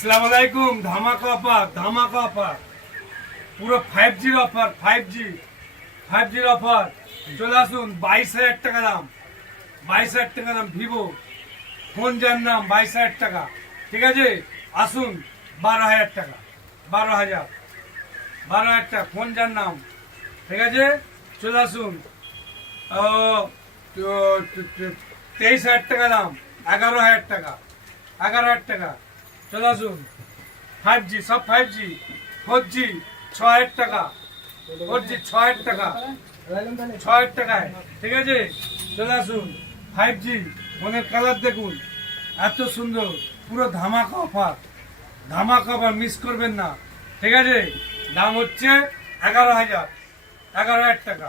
আসসালামু আলাইকুম, ধামাকা অফার ধামাকা অফার। পুরো ফাইভ জির অফার ফাইভ জি ফাইভ জির অফার। চলে আসুন, বাইশ হাজার টাকা দাম। বাইশ হাজার টাকা দাম ভিভো। ফোন যার নাম, বাইশ হাজার টাকা। ঠিক আছে? আসুন, বারো হাজার টাকা। বারো হাজার। বারো হাজার টাকা, ফোন যার নাম। ঠিক আছে? চলে আসুন। তেইশ হাজার টাকা দাম। এগারো হাজার টাকা। এগারো হাজার টাকা। চলে আসুন। ফাইভ জি সব ফাইভ জি ফোর জি ছ হাজার টাকা। ফোর জি ছ হাজার টাকা। ছ হাজার টাকায়। ঠিক আছে? চলে আসুন। ফাইভ জি ফোনের কালার দেখুন। এত সুন্দর। পুরো ধামাকা অফার ধামাকা অফার মিস করবেন না। ঠিক আছে? দাম হচ্ছে এগারো হাজার। এগারো হাজার টাকা।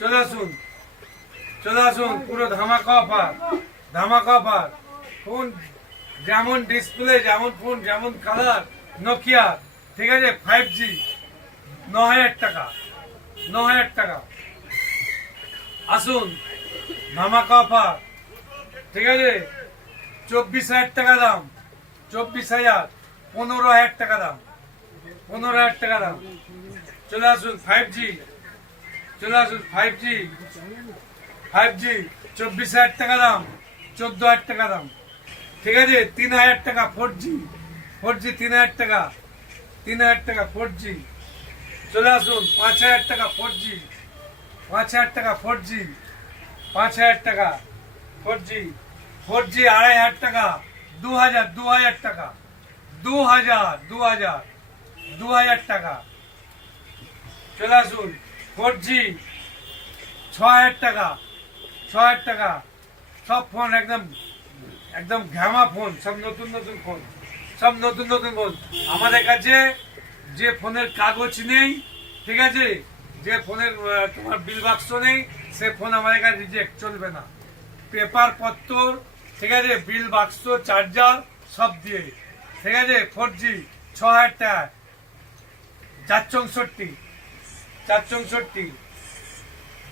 চলে আসুন। চলে আসুন। পুরো ধামাকা অফার ধামাকা অফার ফোন যেমন ডিসপ্লে যেমন ফোন যেমন কালার নোকিয়া ঠিক আছে? ফাইভ জি ন হাজার টাকা ন হাজার টাকা। আসুন, ধামাকা অফার ঠিক আছে? চব্বিশ হাজার টাকা দাম, চব্বিশ হাজার, পনেরো হাজার টাকা দাম, পনেরো হাজার টাকা দাম। চলে আসুন ফাইভ জি চলে আসুন ফাইভ জি ফাইভ জি চব্বিশ হাজার টাকা দাম, চোদ্দ হাজার টাকা দাম। ঠিক আছে? তিন হাজার টাকা ফোর জি ফোর জি তিন হাজার টাকা। তিন হাজার টাকা ফোর জি চলে আসুন, পাঁচ হাজার টাকা ফোর জি পাঁচ হাজার টাকা ফোর জি পাঁচ হাজার টাকা ফোর জি ফোর জি আড়াই হাজার টাকা। দু হাজার দু হাজার টাকা। দু হাজার দু হাজার দু হাজার টাকা। চলে আসুন ফোর জি ছ হাজার টাকা। ছ হাজার টাকা। সব ফোন একদম একদম ঘ্যামা ফোন, সব নতুন নতুন ফোন, সব নতুন নতুন ফোন। আমাদের কাছে যে ফোনের কাগজ নেই, ঠিক আছে? যে ফোনের তোমার বিল বাক্স নেই, সে ফোন আমাদের কাছে রিজেক্ট চলবে না। পেপার পত্র ঠিক আছে? বিল বাক্স চার্জার সব দিয়ে। ঠিক আছে? ফোর জি ছ হাজার টাকা। চার চৌষট্টি চার চৌষট্টি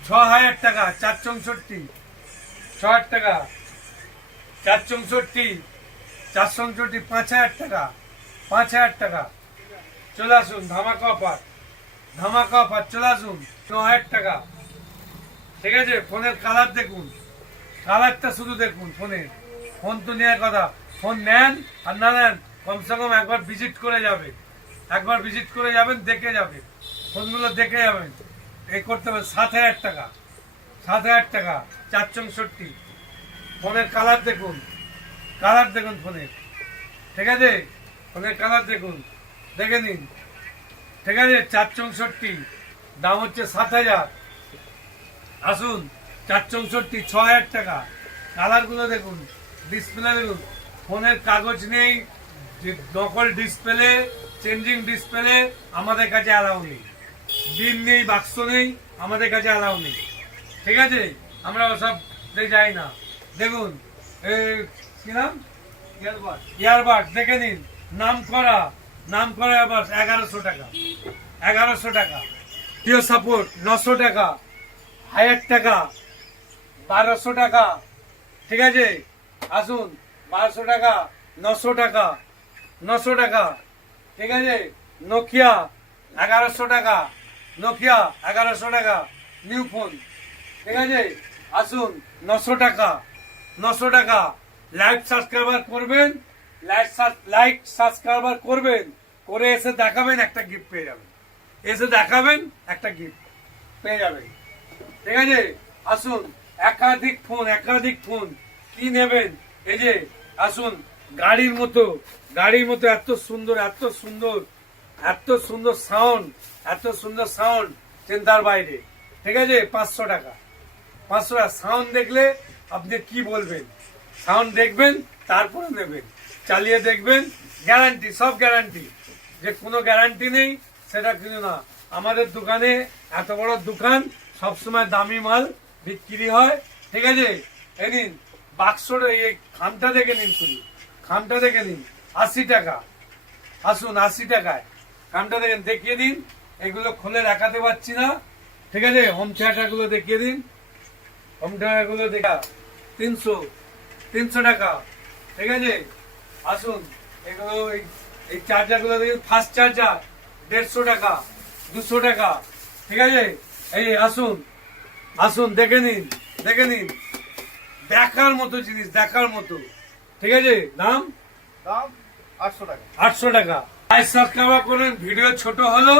ছ হাজার টাকা, চার চৌষট্টি ছ হাজার টাকা। চার চৌষট্টি চার চৌষট্টি পাঁচ হাজার টাকা, পাঁচ হাজার টাকা। চলে আসুন, ধামাকা অফার। ধামাকা অফার, চলে আসুন, ন হাজার টাকা। ঠিক আছে? ফোনের কালার দেখুন। কালারটা শুধু দেখুন ফোনের ফোন তো নেওয়ার কথা। ফোন নেন আর না নেন, কমসে কম একবার ভিজিট করে যাবে। একবার ভিজিট করে যাবেন, দেখে যাবে। ফোনগুলো দেখে যাবেন। এই করতে হবে, সাত হাজার টাকা। সাত হাজার টাকা চার চৌষট্টি ফোনের কালার দেখুন। কালার দেখুন ফোনের। ঠিক আছে? ফোনের কালার দেখুন। দেখে নিন। ঠিক আছে? চার চৌষট্টি। দাম হচ্ছে সাত হাজার। আসুন, চার চৌষট্টি, ছ হাজার টাকা। কালারগুলো দেখুন। ডিসপ্লে দেখুন। ফোনের কাগজ নেই। নকল ডিসপ্লে চেঞ্জিং ডিসপ্লে আমাদের কাছে অ্যালাউ নেই। বিল নেই, বাক্স নেই, আমাদের কাছে অ্যালাউ নেই। ঠিক আছে? আমরা ওসব যাই না। দেখুন কি নাম? ইয়ারবাড, দেখে নিন, নাম করা নাম করা আবার এগারোশো টাকা এগারোশো টাকা। জিও সাপোর্ট নশো টাকা, হাজার টাকা, বারোশো টাকা, ঠিক আছে? আসুন, বারোশো টাকা, নশো টাকা নশো টাকা, ঠিক আছে? নোকিয়া এগারোশো টাকা নোকিয়া এগারোশো টাকা নিউ ফোন ঠিক আছে? আসুন, নশো টাকা। নশো টাকা। লাইক সাবস্ক্রাইবার করবেন। লাইক লাইক সাবস্ক্রাইবার করবেন। করে এসে দেখাবেন একটা গিফট পেয়ে যাবেন। এসে দেখাবেন একটা গিফট পেয়ে যাবেন। ঠিক আছে? আসুন, একাধিক ফোন একাধিক ফোন কি নেবেন? এই যে, আসুন, গাড়ির মতো গাড়ির মতো এত সুন্দর এত সুন্দর এত সুন্দর সাউন্ড এত সুন্দর সাউন্ড চিন্তার বাইরে। ঠিক আছে? পাঁচশো টাকা। পাঁচশো টাকা। সাউন্ড দেখলে আপনি কি বলবেন? সাউন্ড দেখবেন, তারপরে নেবেন। চালিয়ে দেখবেন, গ্যারান্টি, সব গ্যারান্টি। যে কোনো গ্যারান্টি নেই, সেটা কিন্তু না। আমাদের দোকানে এত বড় দোকান, সবসময় দামি মাল বিক্রি হয়। ঠিক আছে? এই নিন, বাক্সটা, এই খামটা দেখে নিন শুধু। খামটা দেখে নিন, আশি টাকা। আসুন, আশি টাকায়। খামটা দেখেন দেখিয়ে দিন। এগুলো খুলে দেখাতে পারছি না। ঠিক আছে? হোম থিয়েটারগুলো দেখিয়ে দিন। হোম থিয়েটারগুলো দেখা। তিনশো তিনশো টাকা। ঠিক আছে? আসুন এগুলো এই- চার্জারগুলো দেখুন ফার্স্ট চার্জার দেড়শো টাকা দুশো টাকা। ঠিক আছে? এই আসুন আসুন দেখে নিন দেখে নিন। দেখার মতো জিনিস দেখার মতো। ঠিক আছে? দাম? দাম আটশো টাকা। আটশো টাকা। সাবস্ক্রাইব করেন ভিডিও ছোট হলো।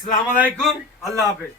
সালাম আলাইকুম আল্লাহ হাফেজ।